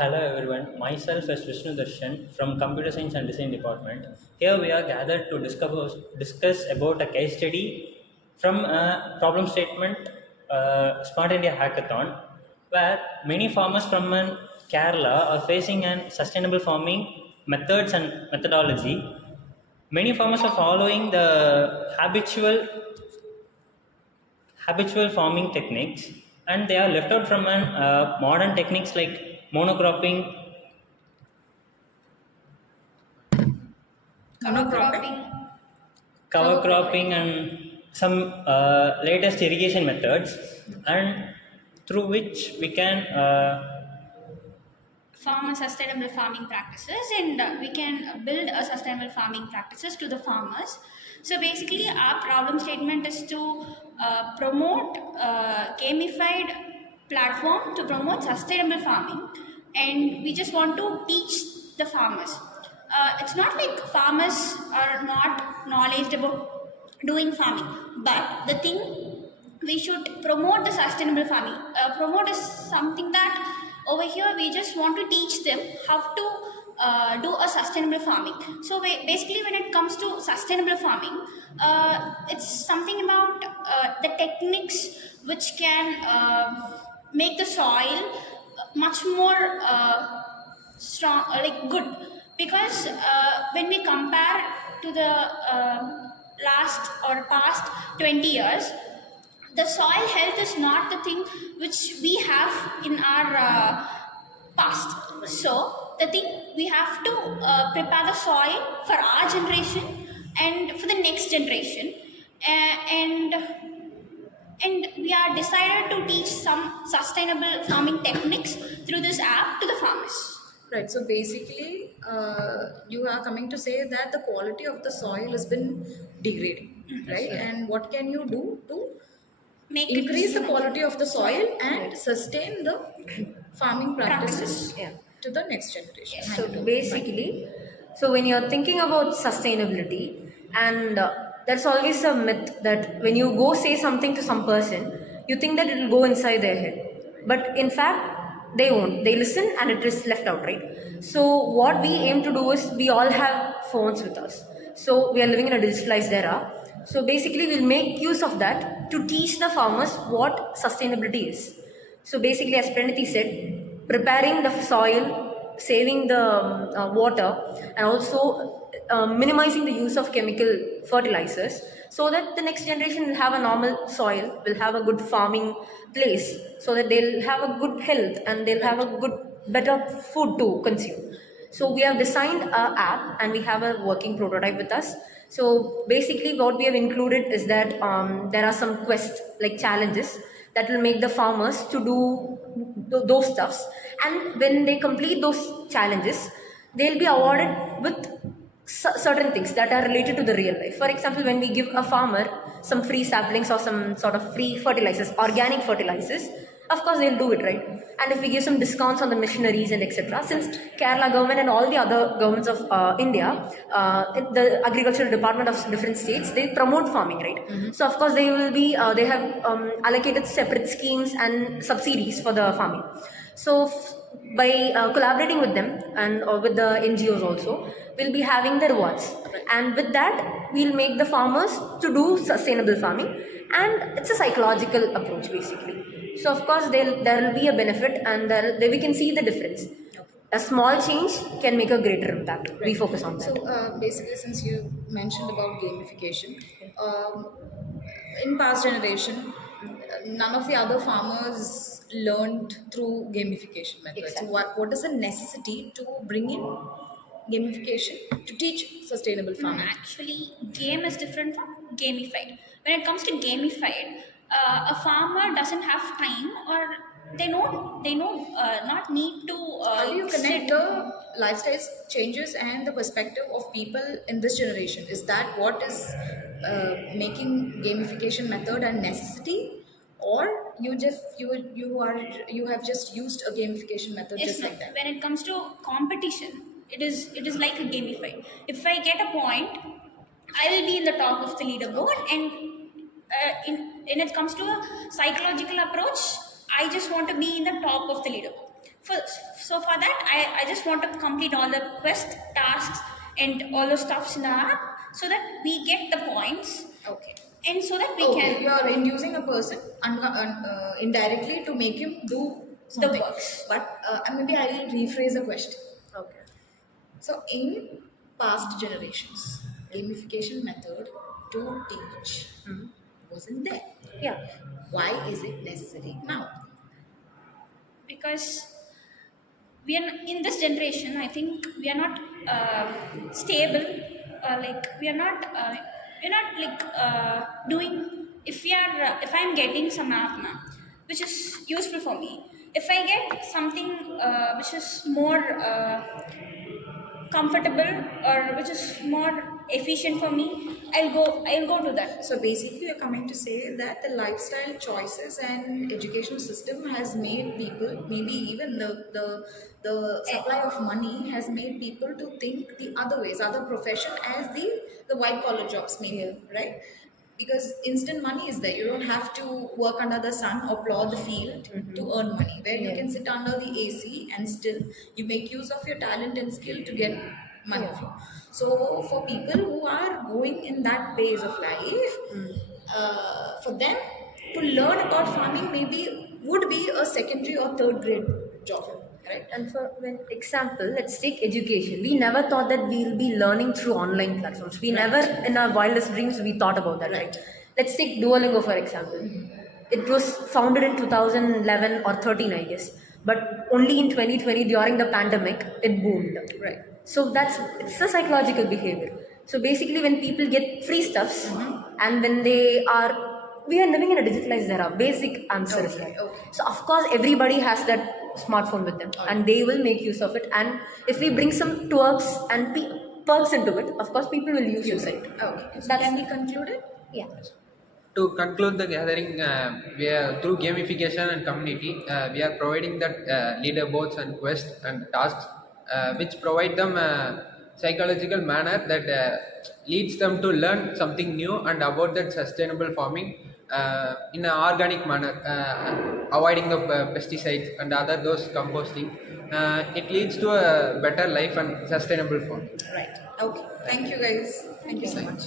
Hello everyone, myself is Vishnu Darshan from Computer Science and Design Department. Here we are gathered to discuss about a case study from a problem statement Smart India Hackathon, where many farmers from Kerala are facing an sustainable farming methods and methodology. Many farmers are following the habitual farming techniques, and they are left out from modern techniques like monocropping, Monocropping. cover cropping, and some latest irrigation methods, and through which we can Farm sustainable farming practices, and we can build a sustainable farming practices to the farmers. So basically our problem statement is to promote gamified platform to promote sustainable farming, and we just want to teach the farmers. It's not like farmers are not knowledge about doing farming, but the thing, we should promote the sustainable farming. Promote is something that over here we just want to teach them how to do a sustainable farming. So basically when it comes to sustainable farming, it's something about the techniques which can make the soil much more strong, like good, because when we compare to the last or past 20 years, the soil health is not the thing which we have in our past. So the thing, we have to prepare the soil for our generation and for the next generation. And we are decided to teach some sustainable farming techniques through this app to the farmers. Right. So basically, you are coming to say that the quality of the soil has been degrading, right? And what can you do to Make increase the it quality of the soil and sustain the farming practices Yeah. to the next generation? So basically, so when you're thinking about sustainability, and there's always a myth that when you go say something to some person, you think that it will go inside their head. But in fact, they won't. They listen and it is left out, right? So what we aim to do is we all have phones with us. So we are living in a digitalized era. So basically, we'll make use of that to teach the farmers what sustainability is. So basically, as Praniti said, preparing the soil, saving the water, and also minimizing the use of chemical fertilizers, so that the next generation will have a normal soil, will have a good farming place, so that they'll have a good health and they'll have a good, better food to consume. So we have designed a app and we have a working prototype with us. So basically what we have included is that there are some quests like challenges that will make the farmers to do those stuffs, and when they complete those challenges, they'll be awarded with certain things that are related to the real life. For example, when we give a farmer some free saplings or some sort of free fertilizers, organic fertilizers, of course they'll do it, right? And if we give some discounts on the machineries and etc., since Kerala government and all the other governments of India, the agricultural department of different states, they promote farming, right? So of course they will be they have allocated separate schemes and subsidies for the farming. So by collaborating with them and with the NGOs also, we'll be having the rewards, and with that we'll make the farmers to do sustainable farming, and it's a psychological approach basically. So of course there will be a benefit, and there we can see the difference. A small change can make a greater impact. We focus on that. So basically, since you mentioned about gamification, in past generation, none of the other farmers learned through gamification methods. Exactly. So what is the necessity to bring in gamification to teach sustainable farming? Actually, game is different from gamified. When it comes to gamified, a farmer doesn't have time, or they know not need to How do you connect sit. the lifestyle changes and the perspective of people in this generation? Is that what is making gamification method a necessity, or you have just used a gamification method Yes, just no. like that? When it comes to competition, it is like a gamified. If I get a point, I will be in the top of the leaderboard, and when it comes to a psychological approach, I just want to be in the top of the leaderboard. For, so for that, I just want to complete all the quest tasks and all the stuffs in the app so that we get the points Okay. and so that we Okay, can you are inducing a person indirectly to make him do the something. works. But maybe I will rephrase the question. Okay. So, in past generations, gamification method to teach wasn't there. Yeah. Why is it necessary now? Because we are in this generation, I think we are not stable, like we're not like doing, if we are if I'm getting some app now which is useful for me, if I get something which is more comfortable or which is more efficient for me, I'll go to that. So basically, you're coming to say that the lifestyle choices and education system has made people, maybe even the supply of money has made people to think the other ways, other profession as the white collar jobs, maybe, right? Because instant money is there. You don't have to work under the sun or plow the field to earn money. Where you can sit under the AC and still you make use of your talent and skill to get money flow. So for people who are going in that phase of life, for them to learn about farming maybe would be a secondary or third grade job, right? And for an example, let's take education. We never thought that we'll be learning through online platforms. We never, in our wildest dreams, we thought about that, right? Let's take Duolingo for example. It was founded in 2011 or 13, I guess. But only in 2020, during the pandemic, it boomed. Right. So it's a psychological behavior. So basically, when people get free stuffs, and when we are living in a digitalized era. Basic answer is that. Okay. So of course, everybody has that smartphone with them, and they will make use of it. And if we bring some twerks and perks into it, of course, people will use it. Okay. So That's can we conclude it? yeah. To conclude the gathering, we are through gamification and community, we are providing that leaderboards and quests and tasks, which provide them a psychological manner that leads them to learn something new and about that sustainable farming in an organic manner, avoiding the pesticides and other those composting. It leads to a better life and sustainable farming. Right. Okay. Thank you guys. Thank you so much.